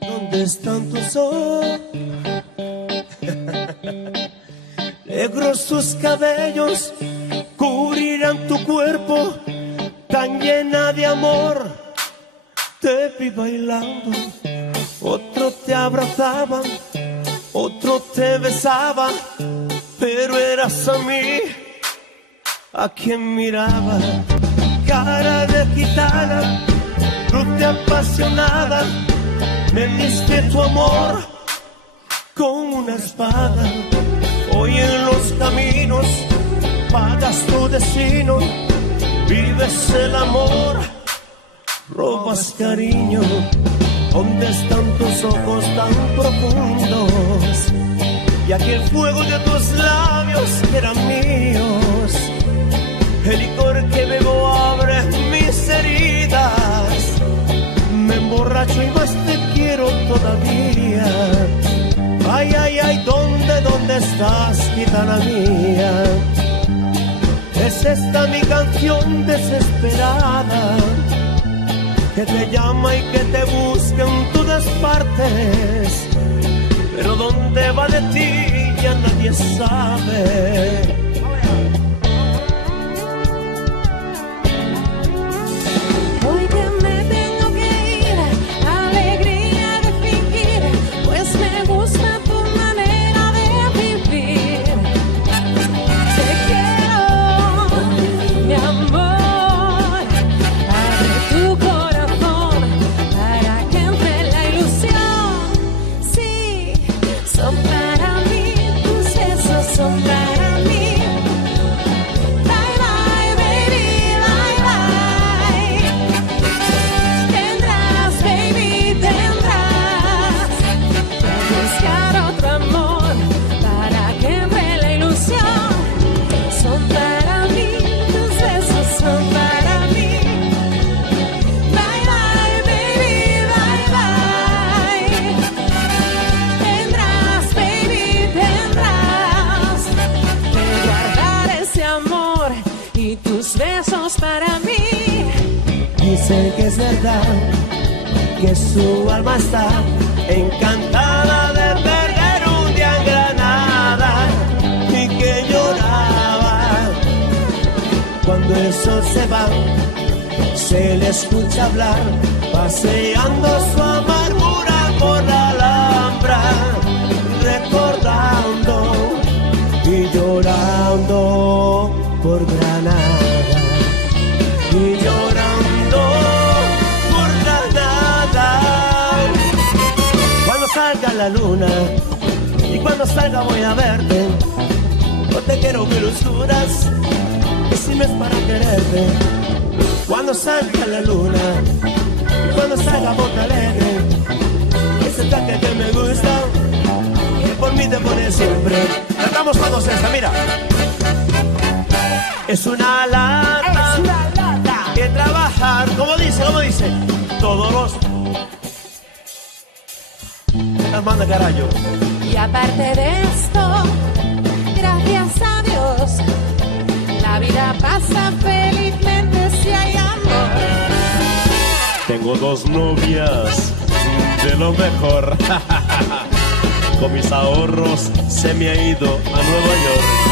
¿Dónde están tus ojos? Negros tus cabellos cubrirán tu cuerpo tan llena de amor. Te vi bailando, otro te abrazaba, otro te besaba, pero eras a mí a quien miraba. Cara de gitana, luz apasionada, me diste tu amor con una espada. Hoy en los caminos pagas tu destino, vives el amor, robas cariño. ¿Dónde están tus ojos tan profundos? Y aquel fuego de tus labios que eran míos. El licor que bebo abre mis heridas. Me emborracho y más te quiero todavía. Ay, ay, ay, ¿dónde estás, gitana mía? Es esta mi canción desesperada, que te llama y que te busca en todas partes, pero dónde va de ti ya nadie sabe. Hoy que me tengo que ir, alegría de fingir, pues me gusta tu manera de vivir. Te quiero, mi amor, abre tu corazón para que entre la ilusión. Sí, son para mí, tus besos son para mí. Bye bye baby, bye bye. Tendrás baby, tendrás que buscar otro amor para que entre la ilusión. Son para mí, tus besos son para mí. Bye bye baby, bye bye. Tendrás baby, tendrás que guardar ese amor y tus besos para mí. Dicen que es verdad, que su alma está encantada de perder un día en Granada, y que lloraba cuando el sol se va. Se le escucha hablar, paseando su amargura por la Alhambra, recordando y llorando por Granada, y llorando por Granada. Cuando salga la luna y cuando salga voy a verte, no te quiero mil oscuras, que si me es para quererte. Cuando salga la luna y cuando salga Boca Alegre, ese traje que me gusta, que por mí te pone siempre. Cantamos todos esta, mira. Es una lata, que trabajar, como dice, todos los... Las manda carajo. Y aparte de esto, gracias a Dios, la vida pasa felizmente si hay amor. Tengo dos novias de lo mejor. Con mis ahorros se me ha ido a Nueva York.